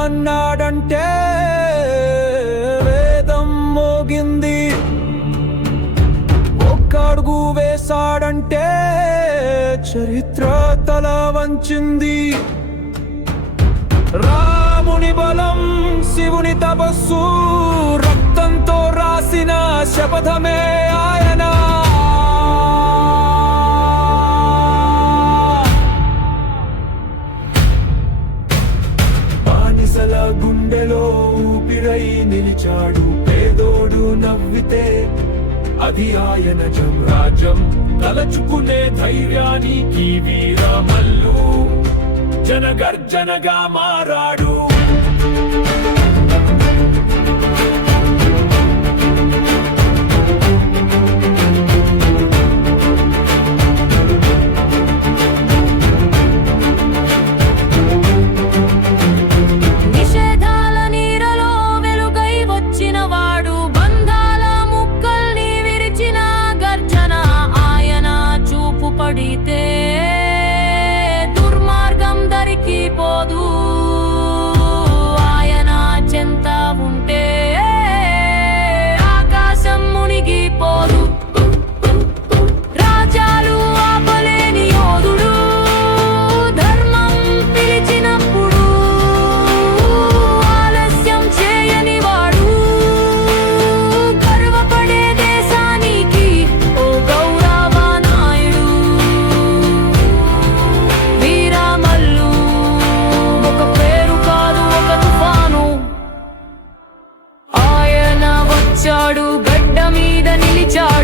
అన్నాడంటే వేదం మోగింది, ఒక్క అడుగు వేశాడంటే చరిత్ర తల వంచింది. రాముని బలం, శివుని తపస్సు, రక్తంతో రాసిన శపథమే ఆయన. బానిసల గుండెలో ఊపిరై నిలిచాడు, పేదోడు నవ్వితే అది ఆయన రాజ్యం. తలచుకునే ధైర్యానికి వీరమల్లు జనగర్జనగా మారాడు. దుర్మార్గం దరికి పోదు, ఆయన చెంత ఉంటే ఆకాశం మునిగిపోదు. రాజాలు ఆపలేని యోధుడు, ధర్మం పిలిచినప్పుడు ఆలస్యం చేయని వాడు. గర్వపడే దేశానికి ఓ గౌరవ నాయుడు. వీరమల్లు ఒక పేరు కాదు, ఒక తుఫాను. ఆయన వచ్చాడు, గడ్డ మీద నిలిచాడు.